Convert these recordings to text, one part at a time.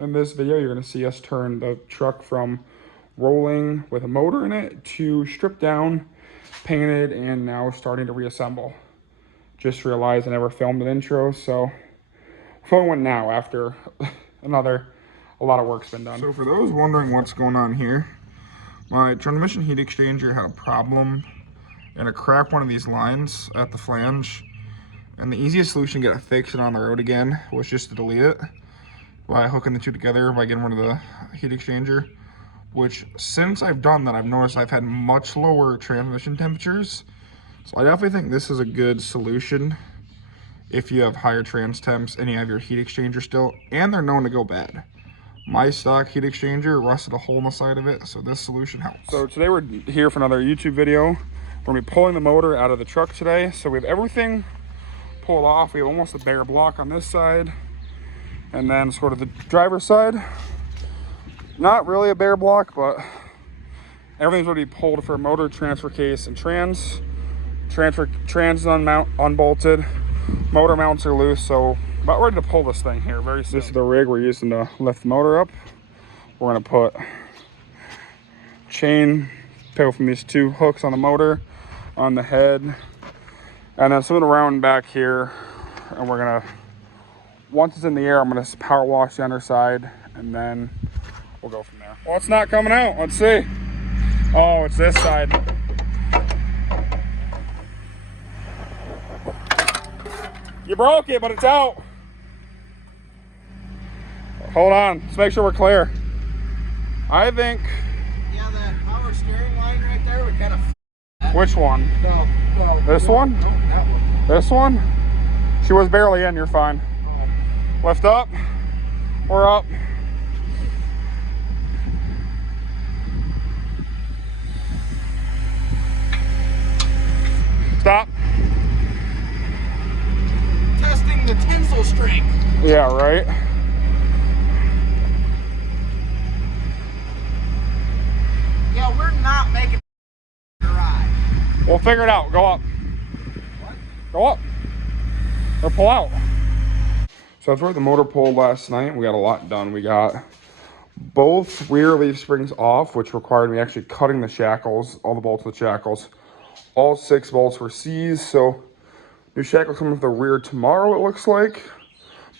In this video, you're going to see us turn the truck from rolling with a motor in it to stripped down, painted, and now starting to reassemble. Just realized I never filmed an intro, so phone went now after a lot of work's been done. So for those wondering what's going on here, my transmission heat exchanger had a problem and it cracked one of these lines at the flange. And the easiest solution to get it fixed and on the road again was just to delete it by hooking the two together by getting rid of the heat exchanger. Which, since I've done that, I've noticed I've had much lower transmission temperatures. So I definitely think this is a good solution if you have higher trans temps and you have your heat exchanger still, and they're known to go bad. My stock heat exchanger rusted a hole in the side of it, so this solution helps. So today we're here for another YouTube video. We're gonna be pulling the motor out of the truck today. So we have everything pulled off. We have almost a bare block on this side, and then sort of the driver's side. Not really a bare block, but everything's going to be pulled for motor, transfer case, and trans is unbolted. Motor mounts are loose, so about ready to pull this thing here very soon. This is the rig we're using to lift the motor up. We're going to put chain pivot from these two hooks on the motor, on the head, and then something around back here. And we're going to, once it's in the air, I'm going to power wash the underside, and then we'll go from there. Well, it's not coming out. Let's see. Oh, it's this side. You broke it, but it's out. Hold on. Let's make sure we're clear. I think. Yeah, that power steering line right there would kind of. Which one? No. Well, this one? No, that one. This one? She was barely in. You're fine. Lift up. We're up. Stop. Testing the tensile strength. Yeah, right. Yeah, we're not making ride. We'll figure it out. Go up. What? Go up. Or pull out. So that's where the motor pulled last night. We got a lot done. We got both rear leaf springs off, which required me actually cutting the shackles, all the bolts of the shackles. All 6 bolts were seized, so new shackles coming for the rear tomorrow, it looks like.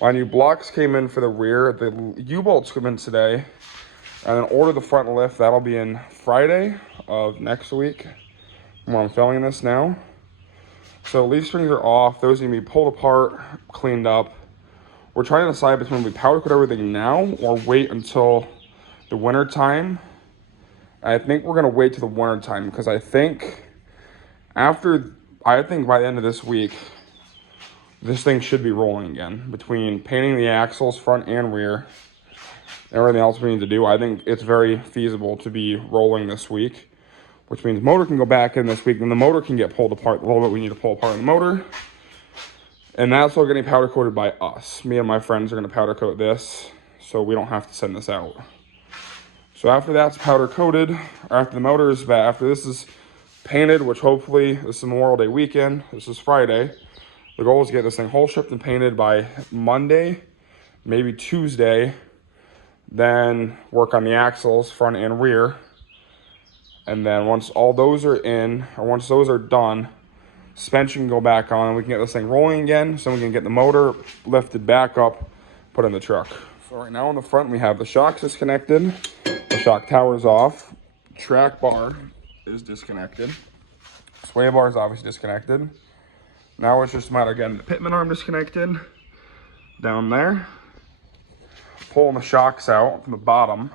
My new blocks came in for the rear. The U-bolts come in today. And then order the front lift. That'll be in Friday of next week when I'm filming this now. So leaf springs are off. Those need to be pulled apart, cleaned up. We're trying to decide between we powder coat everything now or wait until the winter time. I think we're gonna wait till the winter time because I think by the end of this week, this thing should be rolling again. Between painting the axles front and rear, everything else we need to do, I think it's very feasible to be rolling this week, which means motor can go back in this week and the motor can get pulled apart, a little bit we need to pull apart in the motor. And that's all getting powder coated by us. Me and my friends are gonna powder coat this so we don't have to send this out. So after that's powder coated, or after the motor is back, after this is painted, which hopefully this is Memorial Day weekend, this is Friday. The goal is to get this thing whole shipped and painted by Monday, maybe Tuesday, then work on the axles, front and rear. And then once all those are in, or once those are done, suspension can go back on and we can get this thing rolling again so we can get the motor lifted back up, put in the truck. So right now on the front we have the shocks disconnected, the shock tower's off, track bar is disconnected, sway bar is obviously disconnected. Now it's just a matter of getting the pitman arm disconnected down there, pulling the shocks out from the bottom,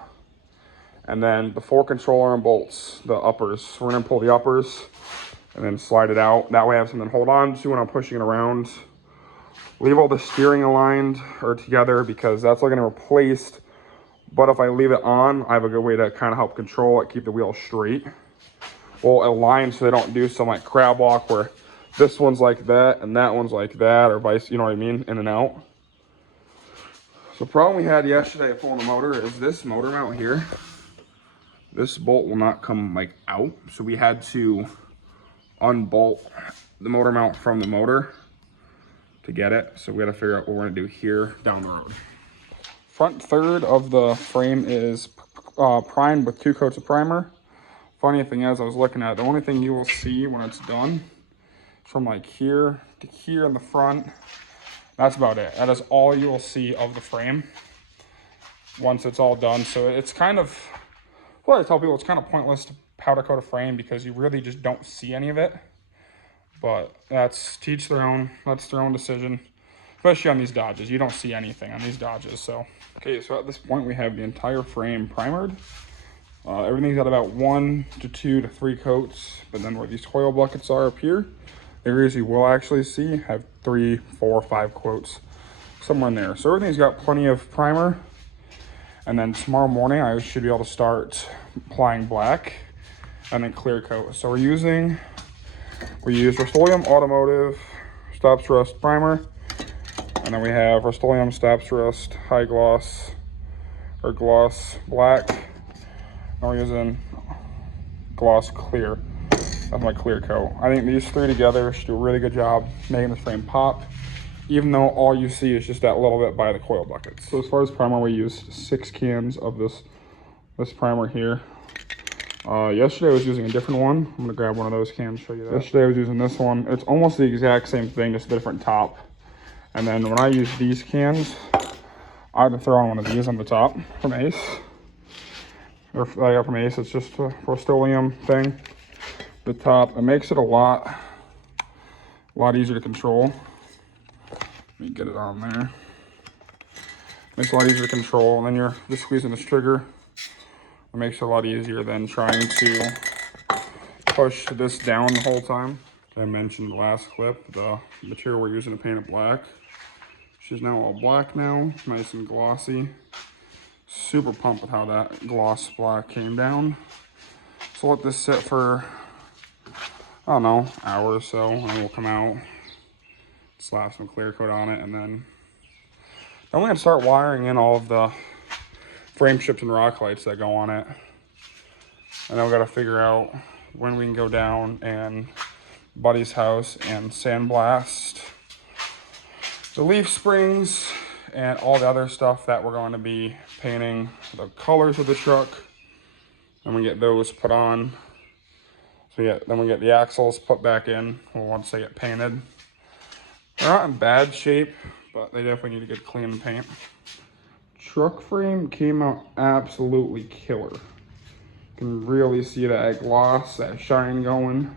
and then the 4 control arm bolts, the uppers. We're gonna pull the uppers and then slide it out. That way I have something to hold on to when I'm pushing it around. Leave all the steering aligned or together because that's all gonna replaced. But if I leave it on, I have a good way to kind of help control it, keep the wheel straight. Well, aligned so they don't do some like crab walk where this one's like that and that one's like that, or vice, you know what I mean, in and out. So the problem we had yesterday pulling the motor is this motor mount here. This bolt will not come like out, so we had to unbolt the motor mount from the motor to get it. So we got to figure out what we're gonna do here down the road. Front third of the frame is primed with 2 coats of primer. Funny thing is, I was looking at it, the only thing you will see when it's done is from like here to here in the front. That's about it. That is all you will see of the frame once it's all done. So it's kind of, what I tell people, it's kind of pointless to powder coat a frame because you really just don't see any of it. But that's teach their own. That's their own decision, especially on these Dodges. You don't see anything on these Dodges. So, okay, so at this point we have the entire frame primered. Everything's got about 1 to 2 to 3 coats, but then where these coil buckets are up here, the areas you will actually see have 3, 4, 5 coats somewhere in there. So everything's got plenty of primer. And then tomorrow morning I should be able to start applying black and then clear coat. So we use Rust-Oleum Automotive Stops Rust Primer, and then we have Rust-Oleum Stops Rust High Gloss or Gloss Black, and we're using Gloss Clear. That's my clear coat. I think these 3 together should do a really good job making this frame pop, even though all you see is just that little bit by the coil buckets. So as far as primer, we used 6 cans of this primer here. Yesterday I was using a different one. I'm gonna grab one of those cans, show you that. Yesterday I was using this one. It's almost the exact same thing, just a different top. And then when I use these cans, I had to throw on one of these on the top from Ace. Or I got from Ace, it's just a Rust-Oleum thing. The top, it makes it a lot easier to control. Let me get it on there. Makes it a lot easier to control, and then you're just squeezing this trigger. It makes it a lot easier than trying to push this down the whole time. I mentioned the last clip, the material we're using to paint it black. She's now all black now, nice and glossy. Super pumped with how that gloss black came down. So let this sit for, I don't know, hour or so, and then we'll come out, slap some clear coat on it, and then we're gonna start wiring in all of the frame strips and rock lights that go on it. And then we gotta figure out when we can go down and Buddy's house and sandblast the leaf springs and all the other stuff that we're going to be painting the colors of the truck. And we get those put on. So then we get the axles put back in once they get painted. They're not in bad shape, but they definitely need a good clean paint. Truck frame came out absolutely killer. You can really see that gloss, that shine going.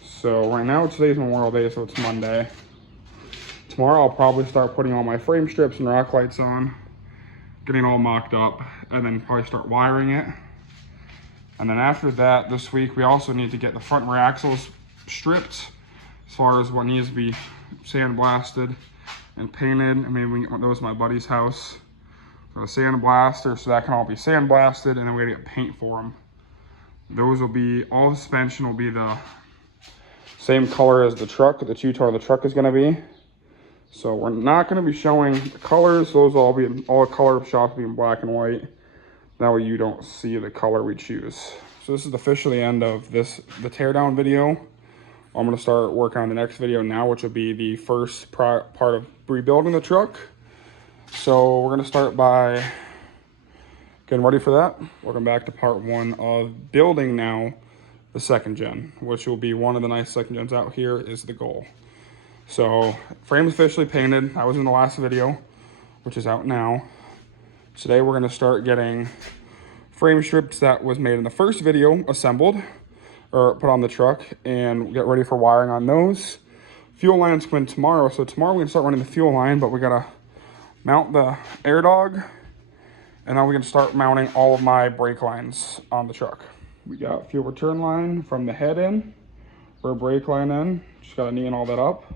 So right now, today's Memorial Day, so it's Monday. Tomorrow I'll probably start putting all my frame strips and rock lights on, getting all mocked up, and then probably start wiring it. And then after that, this week, we also need to get the front rear axles stripped as far as what needs to be sandblasted and painted. And maybe we can get those at my buddy's house. A sandblaster, so that can all be sandblasted, and then we gotta get paint for them. Those will be, all the suspension will be the same color as the truck, the two-tone of the truck is gonna be. So we're not gonna be showing the colors. Those will all be, all the color shots will be in black and white. That way you don't see the color we choose. So this is officially the end of the teardown video. I'm gonna start working on the next video now, which will be the first part of rebuilding the truck. So we're gonna start by getting ready for that. Welcome back to part 1 of building now the second gen, which will be one of the nice second gens out here is the goal. So frame's officially painted. I was in the last video, which is out now. Today we're gonna start getting frame strips that was made in the first video assembled or put on the truck and get ready for wiring on those. Fuel lines come in tomorrow. So tomorrow we're gonna start running the fuel line, but we gotta mount the air dog, and then we can start mounting all of my brake lines on the truck. We got fuel return line from the head in for a brake line in. Just gotta neaten all that up.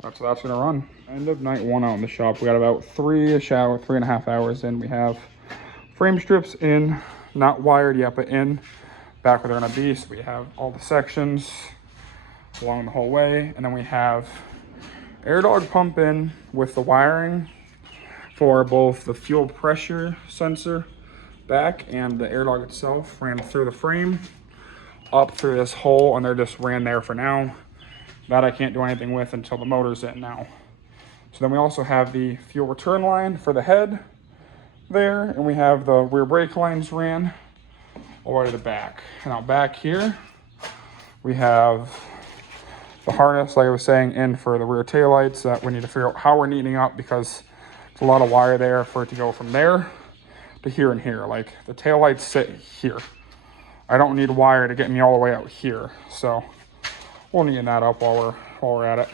That's what that's gonna run. End of night 1 out in the shop. We got about 3.5 hours in. We have frame strips in, not wired yet, but in, back where they're gonna be. So we have all the sections along the whole way, and then we have air dog pump in with the wiring for both the fuel pressure sensor back and the air dog itself. Ran through the frame, up through this hole, and they're just ran there for now. That I can't do anything with until the motor's in now. So then we also have the fuel return line for the head, there, and we have the rear brake lines ran all the way to the back. And out back here, we have the harness, like I was saying, in for the rear taillights that we need to figure out how we're neatening up, because it's a lot of wire there for it to go from there to here and here. Like the taillights sit here. I don't need wire to get me all the way out here. So we'll neaten that up while we're at it.